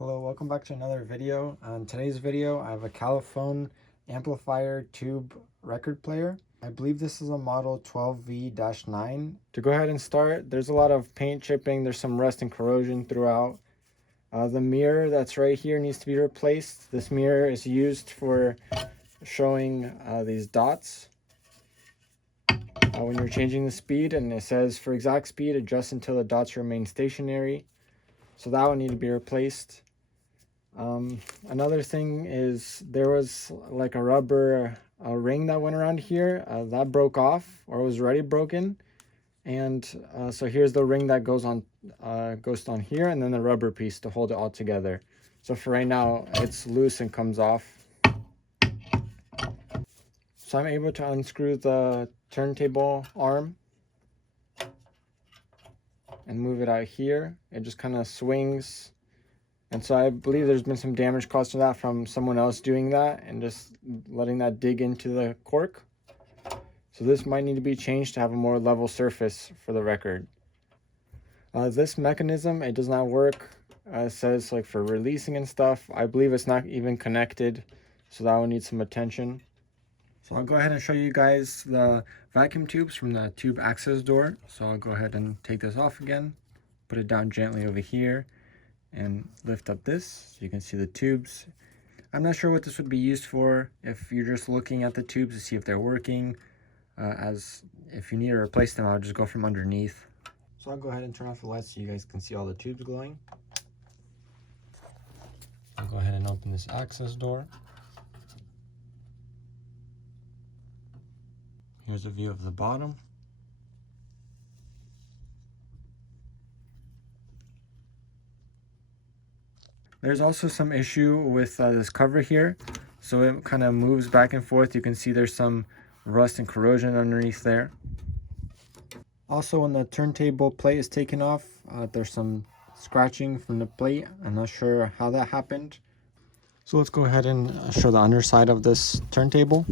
Hello, welcome back to another video. On today's video, I have a Califone amplifier tube record player. I believe this is a model 12V-9. To go ahead and start, there's a lot of paint chipping, there's some rust and corrosion throughout. The mirror that's right here needs to be replaced. This mirror is used for showing these dots when you're changing the speed, and it says for exact speed, adjust until the dots remain stationary. So that would need to be replaced. Another thing is there was like a rubber ring that went around here that broke off, or was already broken, and so here's the ring that goes on here, and then the rubber piece to hold it all together. So for right now it's loose and comes off. So I'm able to unscrew the turntable arm and move it out here. It just kind of swings. And so I believe there's been some damage caused to that from someone else doing that and just letting that dig into the cork. So this might need to be changed to have a more level surface for the record. This mechanism, it does not work. It says like for releasing and stuff. I believe it's not even connected, so that will need some attention. So I'll go ahead and show you guys the vacuum tubes from the tube access door. So I'll go ahead and take this off again, put it down gently over here, and lift up this so you can see the tubes. I'm not sure what this would be used for. If you're just looking at the tubes to see if they're working, as if you need to replace them, I'll just go from underneath. So I'll go ahead and turn off the lights so you guys can see all the tubes glowing. I'll go ahead and open this access door. Here's a view of the bottom. There's also some issue with this cover here, so it kind of moves back and forth. You can see there's some rust and corrosion underneath there. Also, when the turntable plate is taken off, there's some scratching from the plate. I'm not sure how that happened. So let's go ahead and show the underside of this turntable.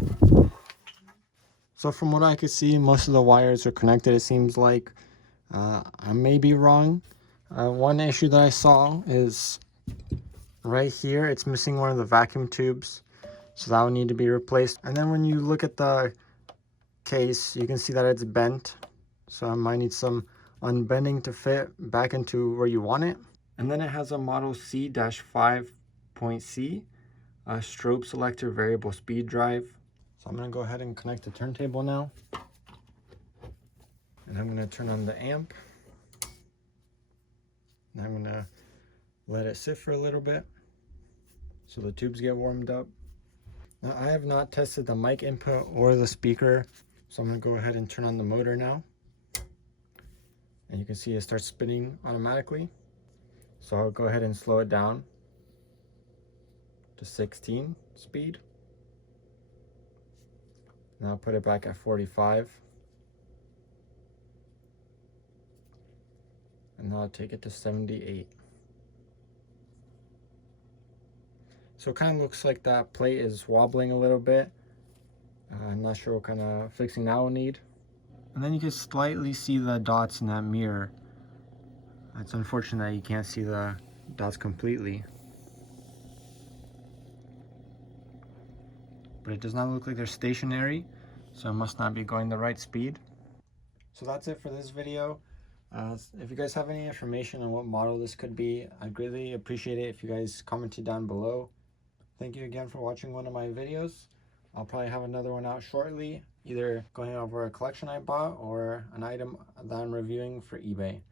So from what I could see, most of the wires are connected, it seems like. I may be wrong. One issue that I saw is right here, it's missing one of the vacuum tubes, so that would need to be replaced. And then when you look at the case, you can see that it's bent, so I might need some unbending to fit back into where you want it. And then it has a model C-5.C strobe selector variable speed drive. So I'm going to go ahead and connect the turntable now, and I'm going to turn on the amp, and I'm going to let it sit for a little bit so the tubes get warmed up. Now, I have not tested the mic input or the speaker, so I'm going to go ahead and turn on the motor now. And you can see it starts spinning automatically. So I'll go ahead and slow it down to 16 speed. And I'll put it back at 45. And now I'll take it to 78. So it kind of looks like that plate is wobbling a little bit. I'm not sure what kind of fixing that will need. And then you can slightly see the dots in that mirror. It's unfortunate that you can't see the dots completely. But it does not look like they're stationary, so it must not be going the right speed. So that's it for this video. If you guys have any information on what model this could be, I'd greatly appreciate it if you guys commented down below. Thank you again for watching one of my videos. I'll probably have another one out shortly, either going over a collection I bought or an item that I'm reviewing for eBay.